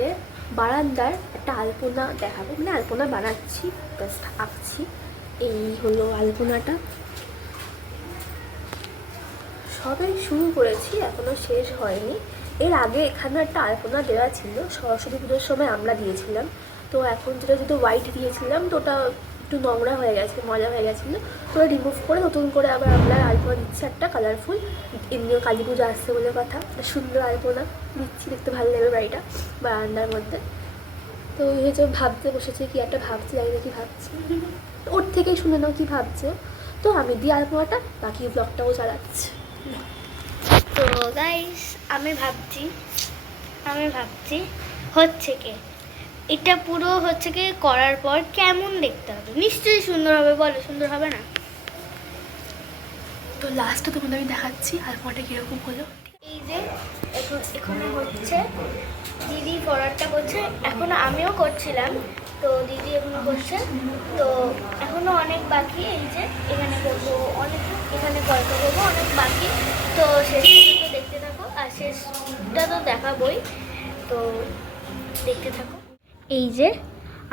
আমাদের বারান্দার একটা আলপনা দেখাবো, মানে আলপনা বানাচ্ছি, জাস্ট আঁকছি। এই হলো আলপনাটা, সবে শুরু করেছি, এখনও শেষ হয়নি। এর আগে এখানে একটা আলপনা দেওয়া ছিল, সরস্বতী পুজোর সময় আমরা দিয়েছিলাম। তো এখন যেটা যেহেতু হোয়াইট দিয়েছিলাম, তো ওটা একটু নোংরা হয়ে গেছে, ময়লা হয়ে গেছিলো, তো ওটা রিমুভ করে নতুন করে আবার আমরা আলপনা দিচ্ছি একটা কালারফুল। এমনিও কালী পুজো আসছে বলে কথা, সুন্দর আলপনা দিচ্ছি, দেখতে ভালো লাগবে বাড়িটা বারান্দার মধ্যে। তো ওই হচ্ছে ভাবতে বসেছে, কি একটা ভাবছি, জানি না কি ভাবছি, ওর থেকেই শুনে নাও কি ভাবছে। তো আমি দিই আলপনাটা, বাকি ব্লগটাও চালাচ্ছি। তো গাইস আমি ভাবছি হচ্ছে কি এটা পুরো হচ্ছে কি করার পর কেমন দেখতে হবে। নিশ্চয়ই সুন্দর হবে, বলো সুন্দর হবে না? তো লাস্টে তোমাদের আমি দেখাচ্ছি আলপনাটা কীরকম হলো। এই যে এখানে হচ্ছে দিদি পড়াটা করছে, এখন আমিও করছিলাম, তো দিদি এখনো করছে, তো এখনো অনেক বাকি। এই যে এখানে করবো অনেক, এখানে গল্প করবো অনেক বাকি, তো শেষটা দেখতে থাকো, আর শেষটা তো দেখাবই, তো দেখতে থাকো। এই যে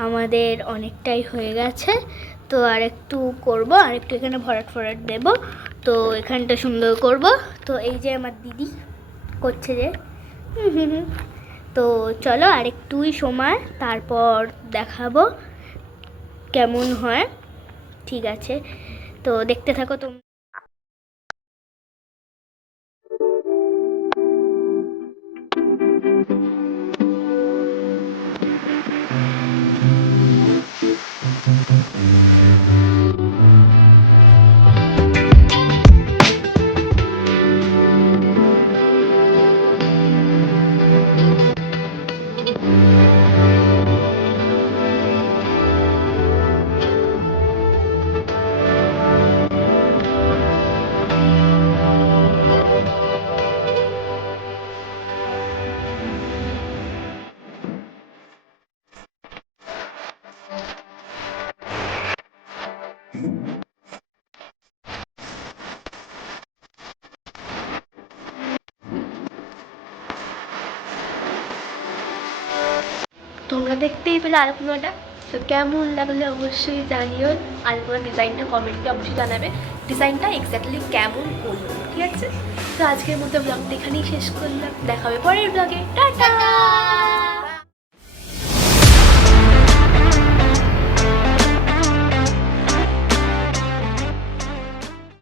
আমাদের অনেকটাই হয়ে গেছে, তো আর একটু করবো, আর একটু এখানে ভরাট ফরাট দেবো, তো এখানটা সুন্দর করব। তো এই যে আমার দিদি করছে যে তো চলো আরেকটুই সময়, তারপর দেখাবো কেমন হয়। ঠিক আছে, তো দেখতে থাকো তোমরা। তোমরা দেখতেই পেলে আলপনাটা, তো কেমন লাগলে অবশ্যই জানিও। আলপনার ডিজাইনটা কমেন্টে অবশ্যই জানাবে, ডিজাইনটা এক্স্যাক্টলি কেমন করলো। ঠিক আছে, তো আজকের মতো ব্লগটা এখানেই শেষ করলাম, দেখা হবে পরের ব্লগে। টাটা।